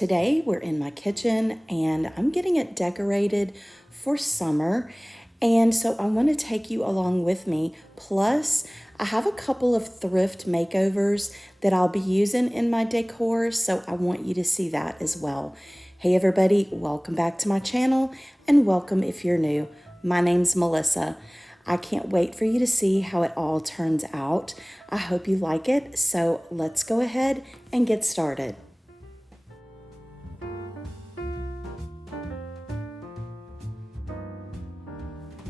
Today we're in my kitchen and I'm getting it decorated for summer. And so I want to take you along with me. Plus, I have a couple of thrift makeovers that I'll be using in my decor, so I want you to see that as well. Hey everybody, welcome back to my channel and welcome if you're new. My name's Melissa. I can't wait for you to see how it all turns out. I hope you like it, so let's go ahead and get started.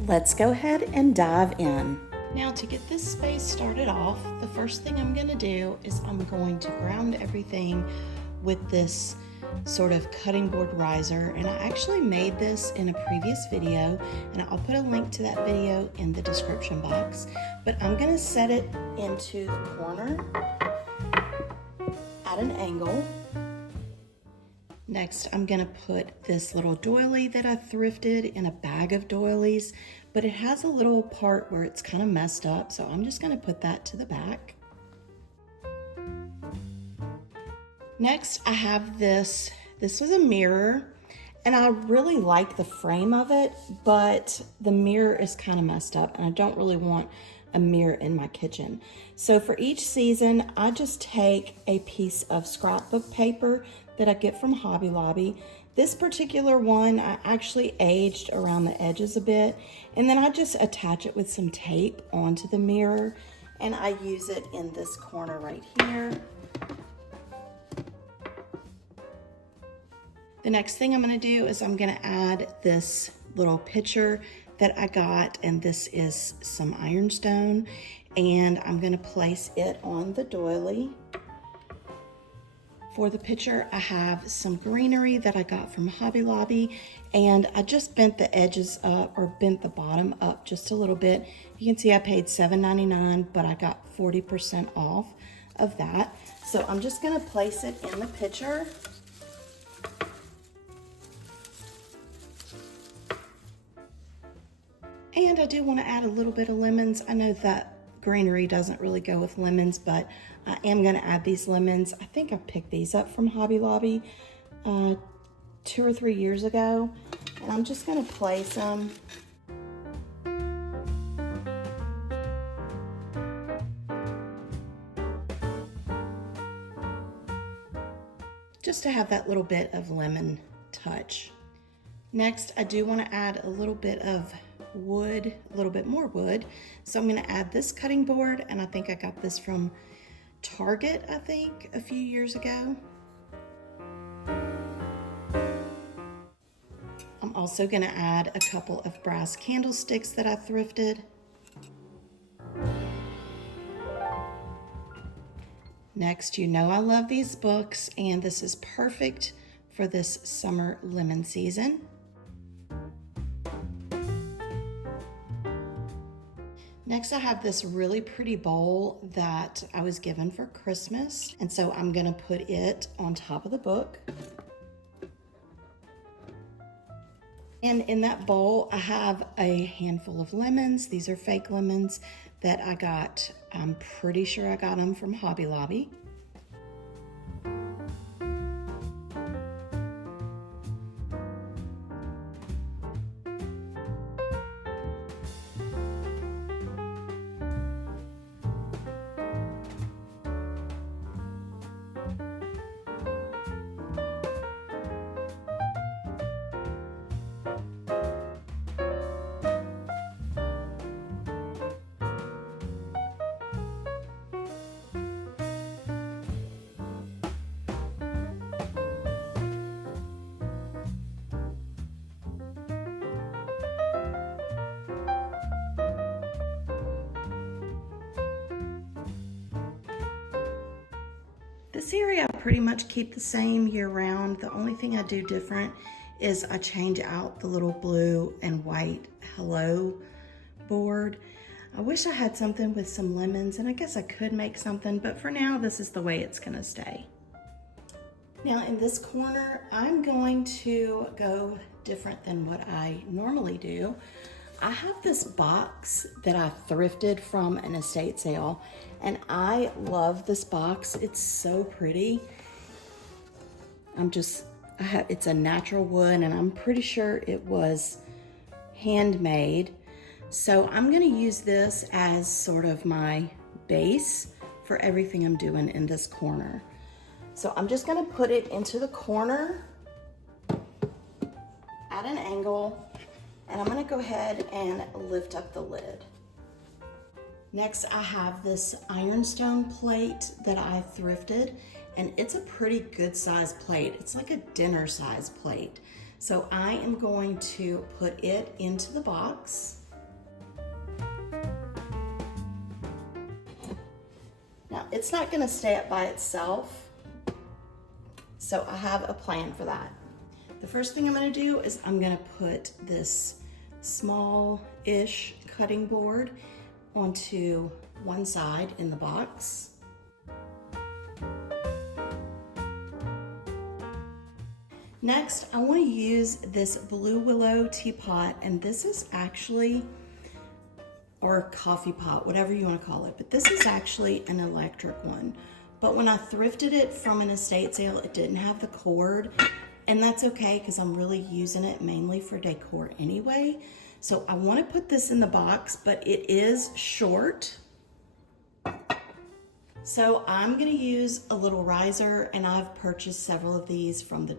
Let's go ahead and dive in. Now to get this space started off, the first thing I'm gonna do is I'm going to ground everything with this sort of cutting board riser, and I actually made this in a previous video and I'll put a link to that video in the description box, but I'm gonna set it into the corner at an angle. Next, I'm gonna put this little doily that I thrifted in a bag of doilies, but it has a little part where it's kind of messed up, so I'm just gonna put that to the back. Next, I have this. This was a mirror, and I really like the frame of it, but the mirror is kind of messed up, and I don't really want a mirror in my kitchen. So for each season, I just take a piece of scrapbook paper that I get from Hobby Lobby. This particular one, I actually aged around the edges a bit, and then I just attach it with some tape onto the mirror, and I use it in this corner right here. The next thing I'm gonna do is I'm gonna add this little pitcher that I got, and this is some ironstone, and I'm gonna place it on the doily. For the pitcher, I have some greenery that I got from Hobby Lobby, and I just bent the edges up, or bent the bottom up just a little bit. You can see I paid $7.99, but I got 40% off of that. So I'm just gonna place it in the pitcher. And I do want to add a little bit of lemons. I know that greenery doesn't really go with lemons, but I am going to add these lemons. I think I picked these up from Hobby Lobby 2 or 3 years ago. And I'm just going to place them. Just to have that little bit of lemon touch. Next, I do want to add a little bit of wood, a little bit more wood. So I'm going to add this cutting board, and I think I got this from Target, I think, a few years ago. I'm also going to add a couple of brass candlesticks that I thrifted. Next, you know I love these books, and this is perfect for this summer lemon season. Next, I have this really pretty bowl that I was given for Christmas, and so I'm gonna put it on top of the book. And in that bowl, I have a handful of lemons. These are fake lemons that I got, I'm pretty sure I got them from Hobby Lobby. This area I pretty much keep the same year round. The only thing I do different is I change out the little blue and white hello board. I wish I had something with some lemons, and I guess I could make something, but for now, this is the way it's gonna stay. Now in this corner, I'm going to go different than what I normally do. I have this box that I thrifted from an estate sale, and I love this box. It's so pretty. it's a natural wood, and I'm pretty sure it was handmade. So I'm gonna use this as sort of my base for everything I'm doing in this corner. So I'm just gonna put it into the corner at an angle, and I'm gonna go ahead and lift up the lid. Next, I have this ironstone plate that I thrifted, and it's a pretty good size plate. It's like a dinner size plate. So I am going to put it into the box. Now, it's not gonna stay up by itself, so I have a plan for that. The first thing I'm gonna do is I'm gonna put this small-ish cutting board onto one side in the box. Next, I want to use this blue willow teapot, and this is actually, or coffee pot, whatever you want to call it, but this is actually an electric one. But when I thrifted it from an estate sale, it didn't have the cord, and that's okay because I'm really using it mainly for decor anyway. So I want to put this in the box, but it is short. So I'm going to use a little riser, and I've purchased several of these from the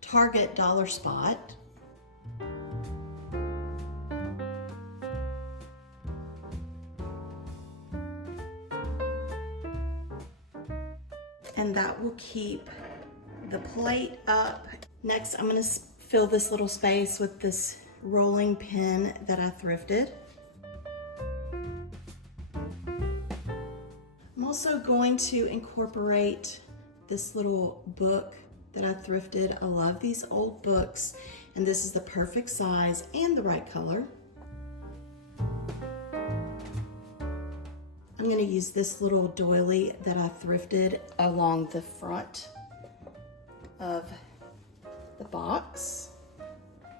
Target dollar spot. And that will keep the plate up. Next, I'm going to fill this little space with this rolling pin that I thrifted. I'm also going to incorporate this little book that I thrifted. I love these old books, and this is the perfect size and the right color. I'm going to use this little doily that I thrifted along the front of the box.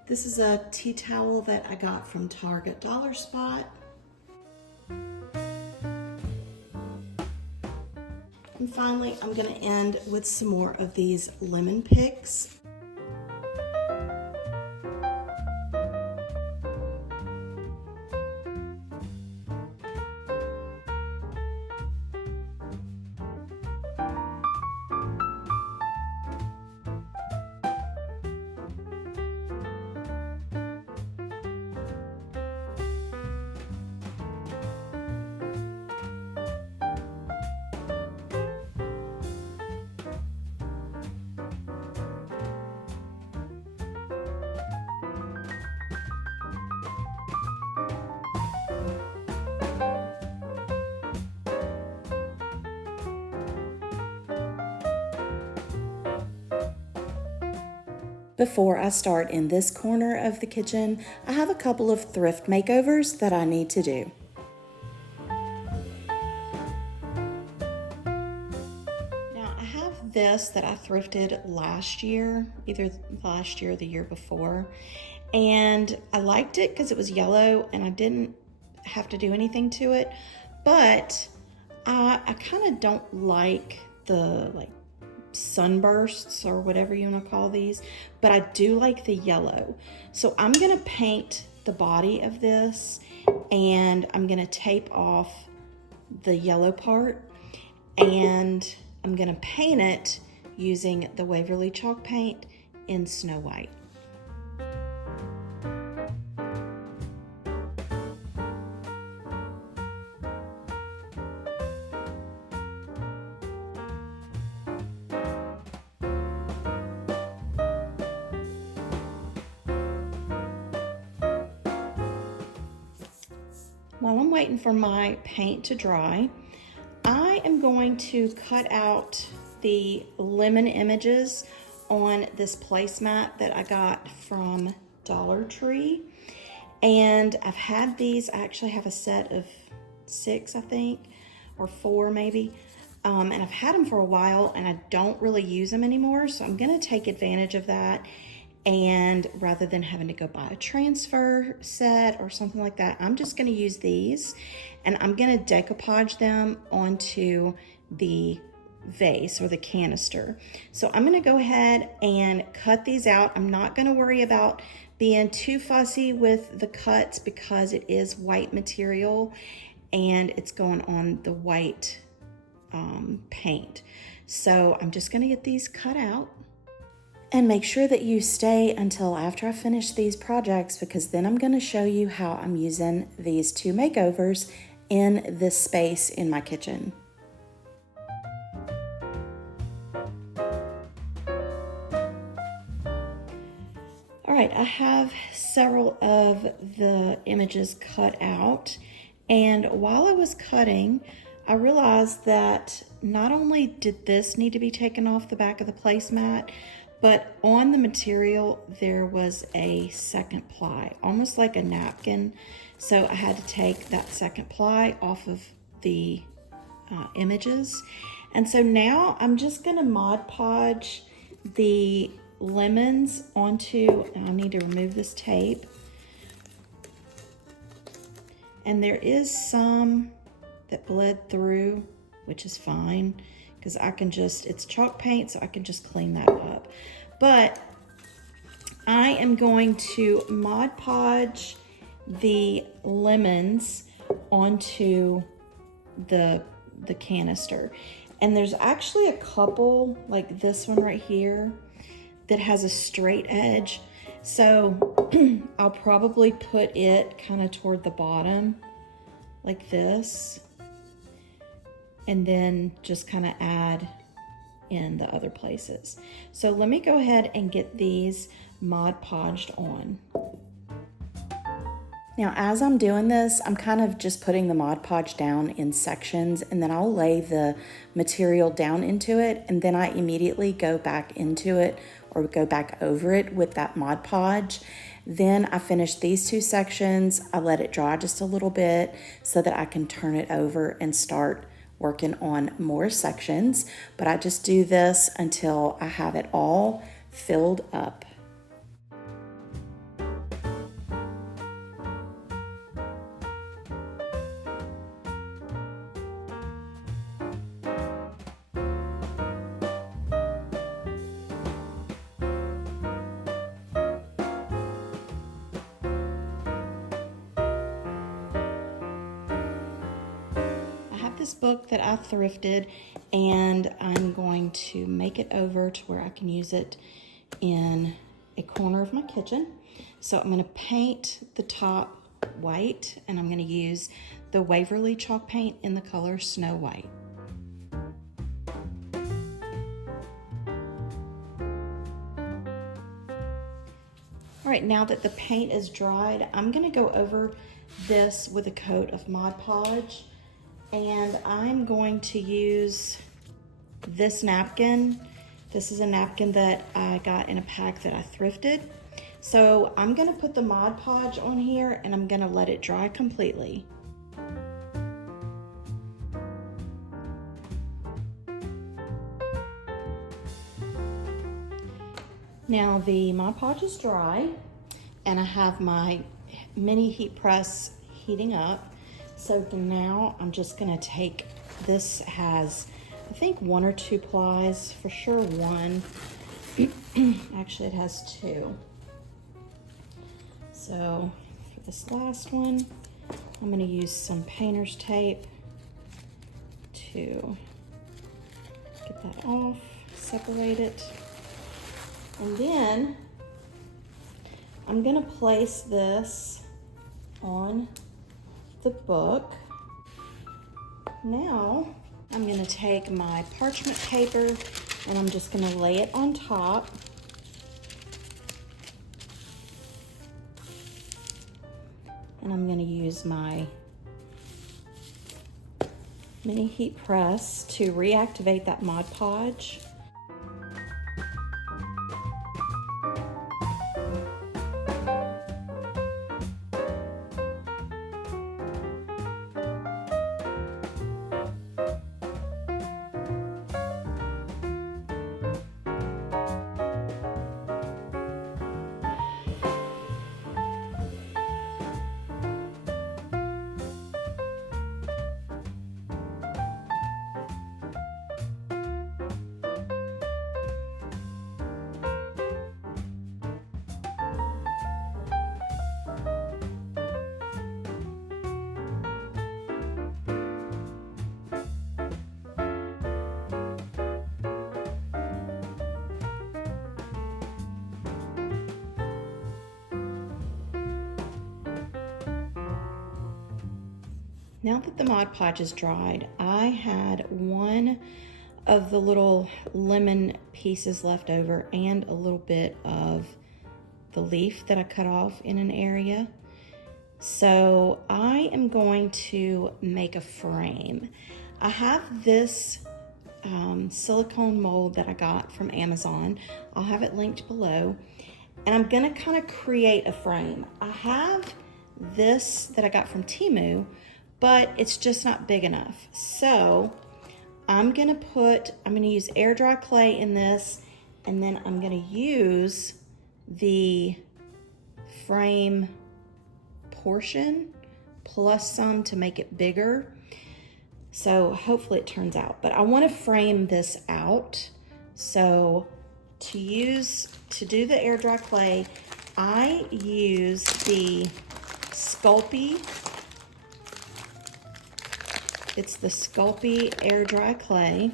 This is a tea towel that I got from Target dollar spot. And finally, I'm going to end with some more of these lemon picks. Before I start in this corner of the kitchen, I have a couple of thrift makeovers that I need to do. Now, I have this that I thrifted last year, either last year or the year before, and I liked it because it was yellow and I didn't have to do anything to it, but I kind of don't like the sunbursts or whatever you want to call these, but I do like the yellow. So I'm going to paint the body of this, and I'm going to tape off the yellow part, and I'm going to paint it using the Waverly chalk paint in Snow White. While I'm waiting for my paint to dry, I am going to cut out the lemon images on this placemat that I got from Dollar Tree. And I've had these, I actually have a set of 6, I think, or 4 maybe. And I've had them for a while and I don't really use them anymore. So I'm gonna take advantage of that. And rather than having to go buy a transfer set or something like that, I'm just gonna use these, and I'm gonna decoupage them onto the vase or the canister. So I'm going to go ahead and cut these out. I'm not going to worry about being too fussy with the cuts because it is white material and it's going on the white paint. So I'm just going to get these cut out. And make sure that you stay until after I finish these projects, because then I'm going to show you how I'm using these two makeovers in this space in my kitchen. All right, I have several of the images cut out, and while I was cutting, I realized that not only did this need to be taken off the back of the placemat, but on the material there was a second ply, almost like a napkin. So I had to take that second ply off of the images. And so now I'm just gonna Mod Podge the lemons onto, I need to remove this tape. And there is some that bled through, which is fine, because I can just, it's chalk paint, so I can just clean that up. But I am going to Mod Podge the lemons onto the canister. And there's actually a couple, like this one right here, that has a straight edge. So I'll probably put it kind of toward the bottom like this, and then just kind of add in the other places. So let me go ahead and get these Mod Podged on. Now, as I'm doing this, I'm kind of just putting the Mod Podge down in sections, and then I'll lay the material down into it, and then I immediately go back into it or go back over it with that Mod Podge. Then I finish these two sections. I let it dry just a little bit so that I can turn it over and start working on more sections. But I just do this until I have it all filled up. This book that I thrifted, and I'm going to make it over to where I can use it in a corner of my kitchen. So I'm going to paint the top white, and I'm going to use the Waverly chalk paint in the color Snow White. All right, now that the paint is dried, I'm going to go over this with a coat of Mod Podge. And I'm going to use this napkin. This is a napkin that I got in a pack that I thrifted. So I'm gonna put the Mod Podge on here and I'm gonna let it dry completely. Now the Mod Podge is dry, and I have my mini heat press heating up. So now I'm just gonna take, this has, I think 1 or 2 plies, for sure 1. Actually it has 2. So for this last one, I'm gonna use some painter's tape to get that off, separate it. And then I'm gonna place this on the book. Now I'm going to take my parchment paper and I'm just going to lay it on top. And I'm going to use my mini heat press to reactivate that Mod Podge. Now that the Mod Podge is dried, I had one of the little lemon pieces left over and a little bit of the leaf that I cut off in an area. So I am going to make a frame. I have this silicone mold that I got from Amazon. I'll have it linked below. And I'm gonna kind of create a frame. I have this that I got from Temu, but it's just not big enough. So I'm gonna use air dry clay in this, and then I'm gonna use the frame portion plus some to make it bigger. So hopefully it turns out, but I want to frame this out. So to do the air dry clay, I use the Sculpey. It's the Sculpey air dry clay.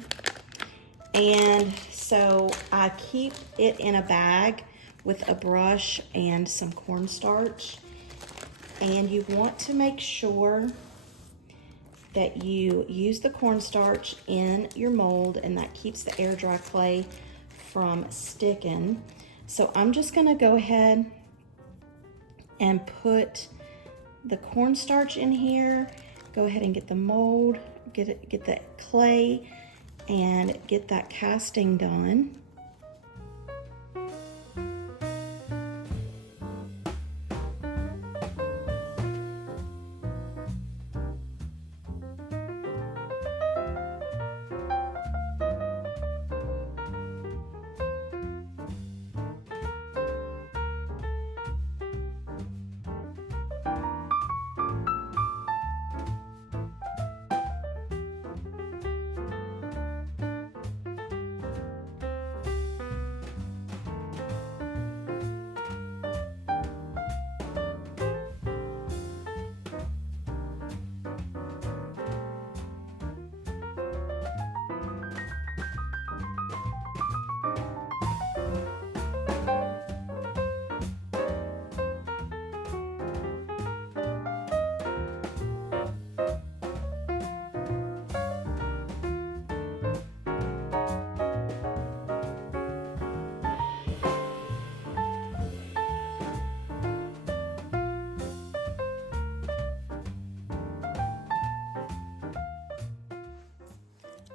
And so I keep it in a bag with a brush and some cornstarch. And you want to make sure that you use the cornstarch in your mold, and that keeps the air dry clay from sticking. So I'm just gonna go ahead and put the cornstarch in here, go ahead and get the mold, get the clay, and get that casting done.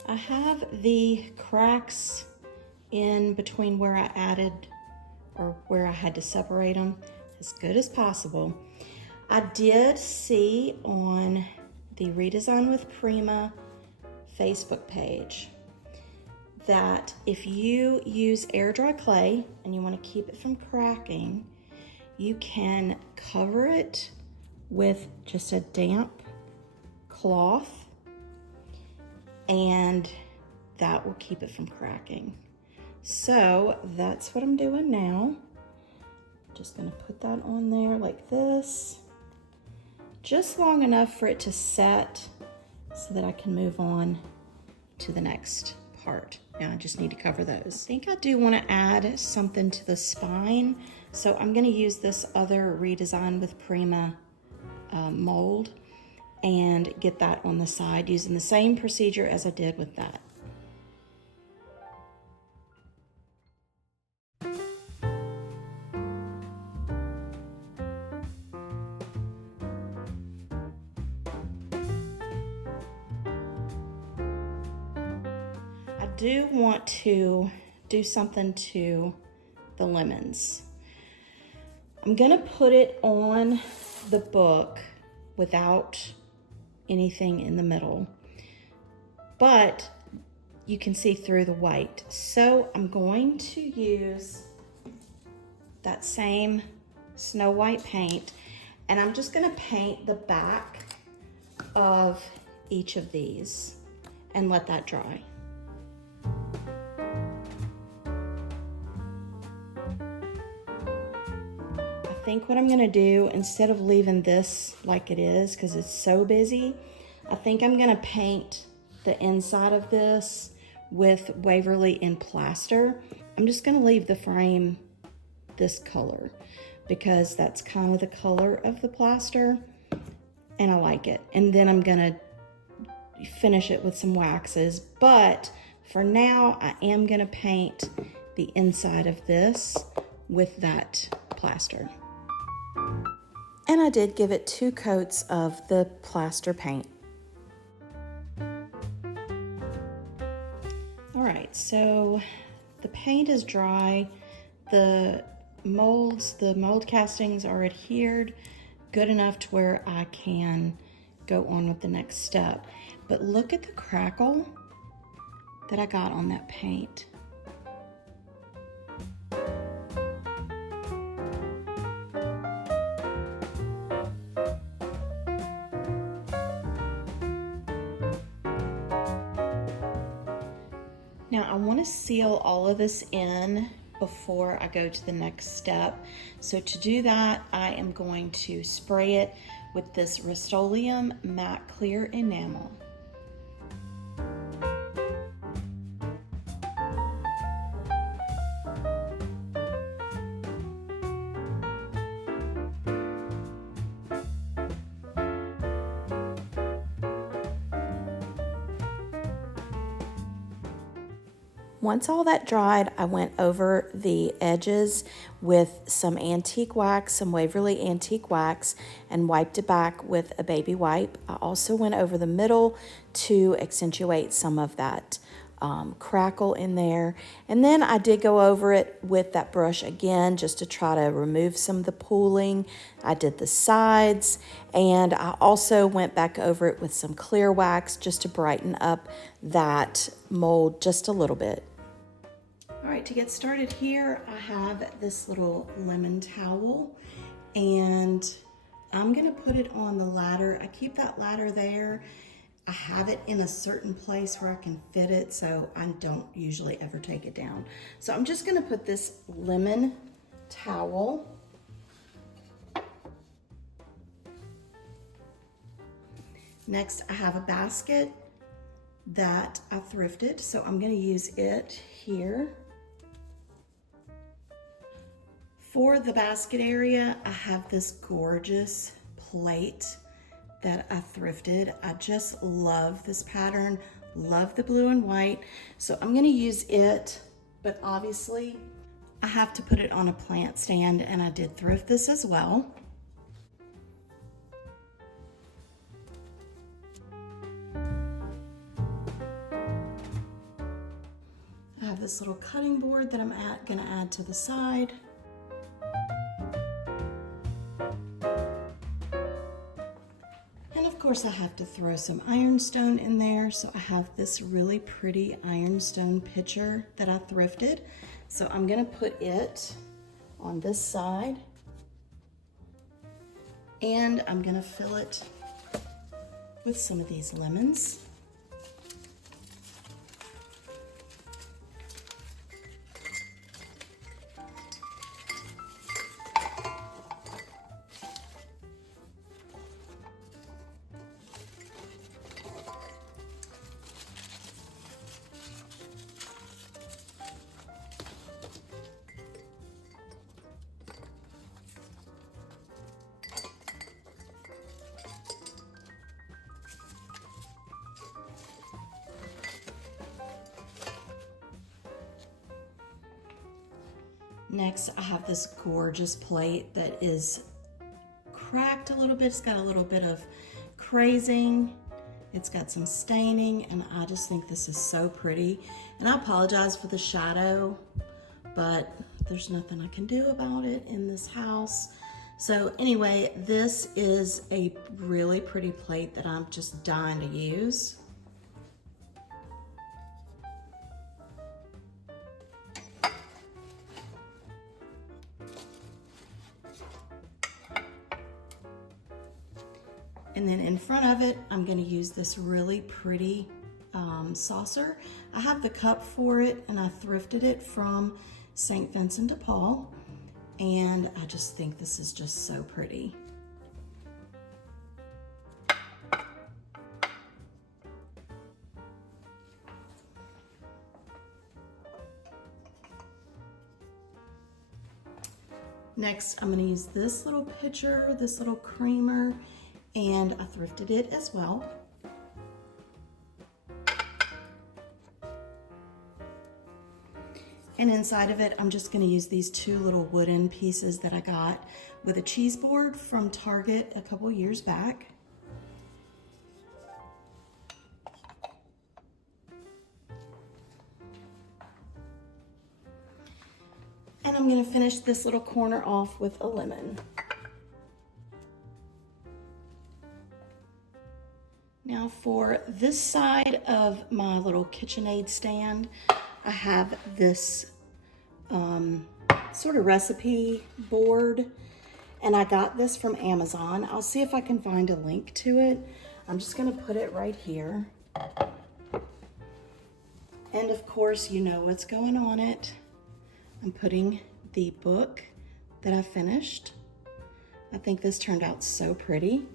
I have the cracks in between where I added or where I had to separate them as good as possible. I did see on the Redesign with Prima Facebook page that if you use air dry clay and you want to keep it from cracking, you can cover it with just a damp cloth, and that will keep it from cracking. So that's what I'm doing now. Just gonna put that on there like this, just long enough for it to set so that I can move on to the next part. Now I just need to cover those. I think I do want to add something to the spine, so I'm going to use this other Redesign with Prima mold and get that on the side using the same procedure as I did with that. I do want to do something to the lemons. I'm gonna put it on the book without anything in the middle, but you can see through the white. So I'm going to use that same Snow White paint, and I'm just gonna paint the back of each of these and let that dry. I think what I'm gonna do, instead of leaving this like it is, because it's so busy, I think I'm gonna paint the inside of this with Waverly in plaster. I'm just gonna leave the frame this color because that's kind of the color of the plaster. and I like it. And then I'm gonna finish it with some waxes, but for now I am gonna paint the inside of this with that plaster. And I did give it 2 coats of the plaster paint. All right, so the paint is dry. The mold castings are adhered good enough to where I can go on with the next step. But look at the crackle that I got on that paint. Now I want to seal all of this in before I go to the next step. So to do that, I am going to spray it with this Rust-Oleum Matte Clear Enamel. Once all that dried, I went over the edges with some antique wax, some Waverly antique wax, and wiped it back with a baby wipe. I also went over the middle to accentuate some of that crackle in there. And then I did go over it with that brush again just to try to remove some of the pooling. I did the sides, and I also went back over it with some clear wax just to brighten up that mold just a little bit. All right, to get started here, I have this little lemon towel, and I'm gonna put it on the ladder. I keep that ladder there. I have it in a certain place where I can fit it, so I don't usually ever take it down. So I'm just gonna put this lemon towel next. I have a basket that I thrifted, so I'm gonna use it here. For the basket area, I have this gorgeous plate that I thrifted. I just love this pattern, love the blue and white. So I'm gonna use it, but obviously I have to put it on a plant stand, and I did thrift this as well. I have this little cutting board that I'm gonna add to the side. Of course, I have to throw some ironstone in there, so I have this really pretty ironstone pitcher that I thrifted. So I'm gonna put it on this side, and I'm gonna fill it with some of these lemons. Next, I have this gorgeous plate that is cracked a little bit. It's got a little bit of crazing. It's got some staining, and I just think this is so pretty. And I apologize for the shadow, but there's nothing I can do about it in this house. So anyway, this is a really pretty plate that I'm just dying to use. And then in front of it, I'm gonna use this really pretty saucer. I have the cup for it, and I thrifted it from St. Vincent de Paul. And I just think this is just so pretty. Next, I'm gonna use this little pitcher, this little creamer, and I thrifted it as well. And inside of it, I'm just gonna use these two little wooden pieces that I got with a cheese board from Target a couple years back. And I'm gonna finish this little corner off with a lemon. Now for this side of my little KitchenAid stand, I have this sort of recipe board, and I got this from Amazon. I'll see if I can find a link to it. I'm just gonna put it right here. And of course, you know what's going on it. I'm putting the book that I finished. I think this turned out so pretty.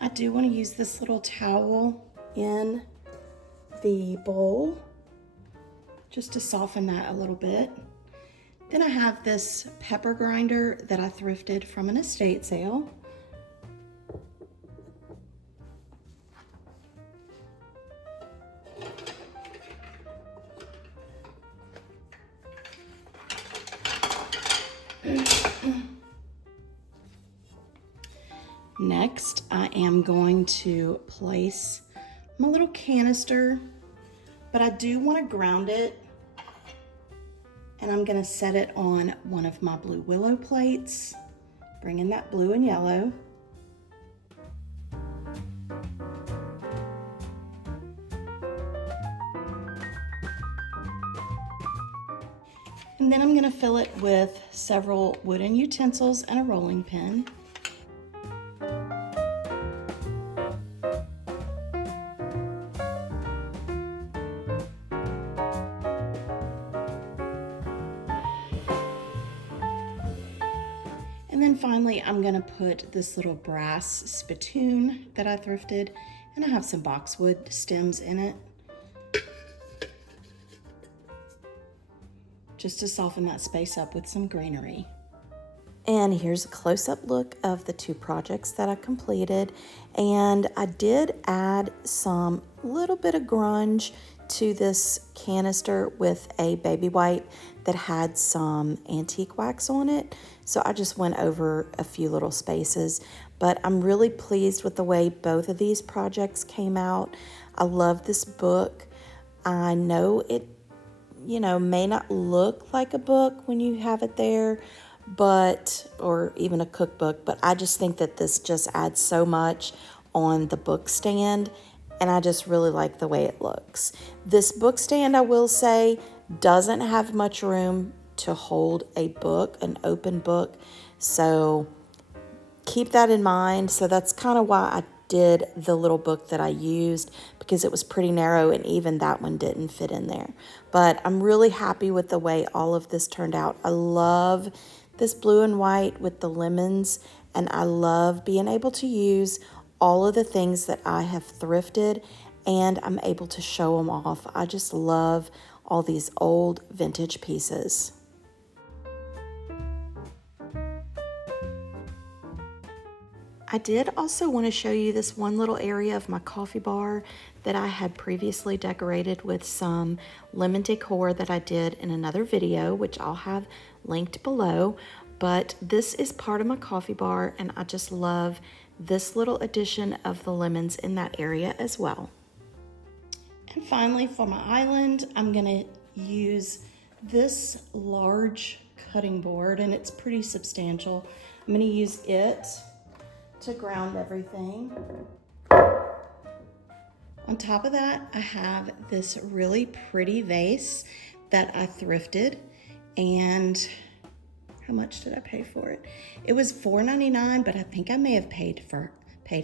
I do want to use this little towel in the bowl just to soften that a little bit. Then I have this pepper grinder that I thrifted from an estate sale. Next, I am going to place my little canister, but I do want to ground it, and I'm going to set it on one of my blue willow plates, bring in that blue and yellow. And then I'm going to fill it with several wooden utensils and a rolling pin. And then finally, I'm gonna put this little brass spittoon that I thrifted, and I have some boxwood stems in it, just to soften that space up with some greenery. And here's a close-up look of the two projects that I completed. And I did add some little bit of grunge to this canister with a baby white that had some antique wax on it. So I just went over a few little spaces, but I'm really pleased with the way both of these projects came out. I love this book. I know it, may not look like a book when you have it there, or even a cookbook, but I just think that this just adds so much on the book stand, and I just really like the way it looks. This book stand, I will say, doesn't have much room to hold a book, an open book, so keep that in mind. So that's kind of why I did the little book that I used, because it was pretty narrow, and even that one didn't fit in there. But I'm really happy with the way all of this turned out. I love this blue and white with the lemons, and I love being able to use all of the things that I have thrifted, and I'm able to show them off. I just love all these old vintage pieces. I did also want to show you this one little area of my coffee bar that I had previously decorated with some lemon decor that I did in another video, which I'll have linked below. But this is part of my coffee bar, and I just love this little addition of the lemons in that area as well. And finally, for my island, I'm gonna use this large cutting board, and it's pretty substantial. I'm gonna use it to ground everything. On top of that, I have this really pretty vase that I thrifted, and how much did I pay for it? It was $4.99, but I think I may have paid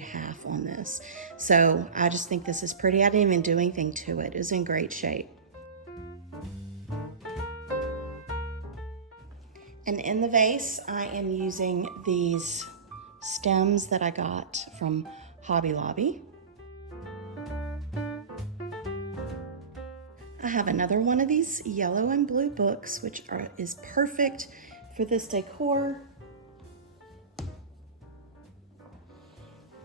half on this. So I just think this is pretty. I didn't even do anything to it. It was in great shape. And in the vase, I am using these stems that I got from Hobby Lobby. I have another one of these yellow and blue books, which is perfect for this decor.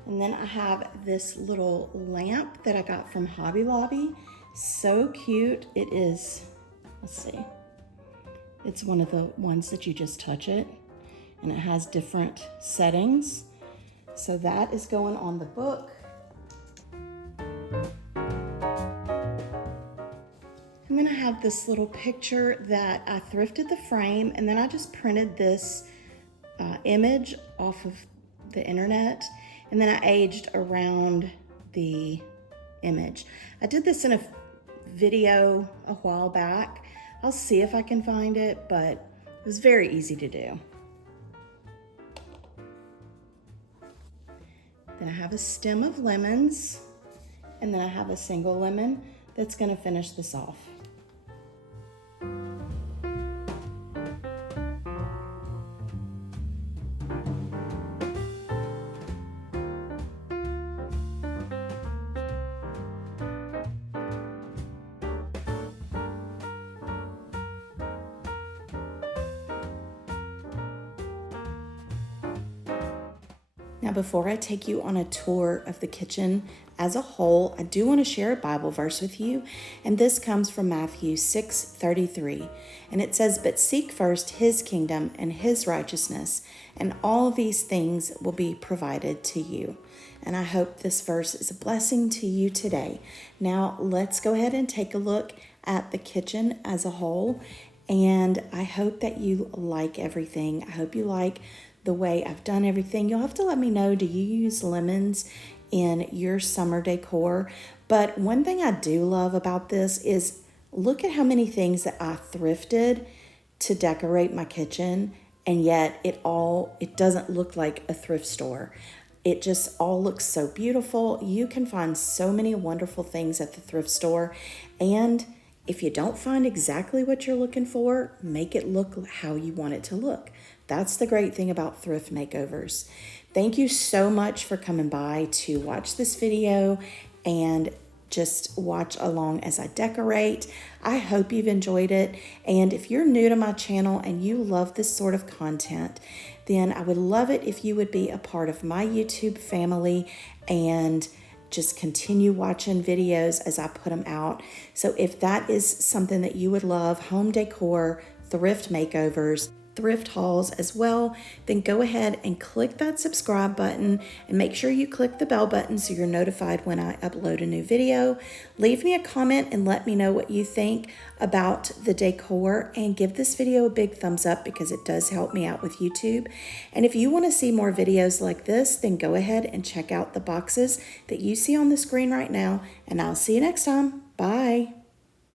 And then I have this little lamp that I got from Hobby Lobby. So cute. It is, let's see, it's one of the ones that you just touch it, and it has different settings. So that is going on the book. And then I have this little picture that I thrifted the frame, and then I just printed this image off of the internet, and then I aged around the image. I did this in a video a while back. I'll see if I can find it, but it was very easy to do. Then I have a stem of lemons, and then I have a single lemon that's going to finish this off. Now, before I take you on a tour of the kitchen as a whole, I do want to share a Bible verse with you, and this comes from Matthew 6:33, and it says, "But seek first his kingdom and his righteousness, and all these things will be provided to you." And I hope this verse is a blessing to you today. Now, let's go ahead and take a look at the kitchen as a whole, and I hope that you like everything. I hope you like the way I've done everything. You'll have to let me know, do you use lemons in your summer decor? But one thing I do love about this is look at how many things that I thrifted to decorate my kitchen, and yet it doesn't look like a thrift store. It just all looks so beautiful. You can find so many wonderful things at the thrift store, and if you don't find exactly what you're looking for, make it look how you want it to look. That's the great thing about Thrift Makeovers. Thank you so much for coming by to watch this video and just watch along as I decorate. I hope you've enjoyed it. And if you're new to my channel and you love this sort of content, then I would love it if you would be a part of my YouTube family and just continue watching videos as I put them out. So if that is something that you would love, home decor, thrift makeovers, thrift hauls as well, then go ahead and click that subscribe button and make sure you click the bell button so you're notified when I upload a new video. Leave me a comment and let me know what you think about the decor, and give this video a big thumbs up because it does help me out with YouTube. And if you want to see more videos like this, then go ahead and check out the boxes that you see on the screen right now, and I'll see you next time. Bye.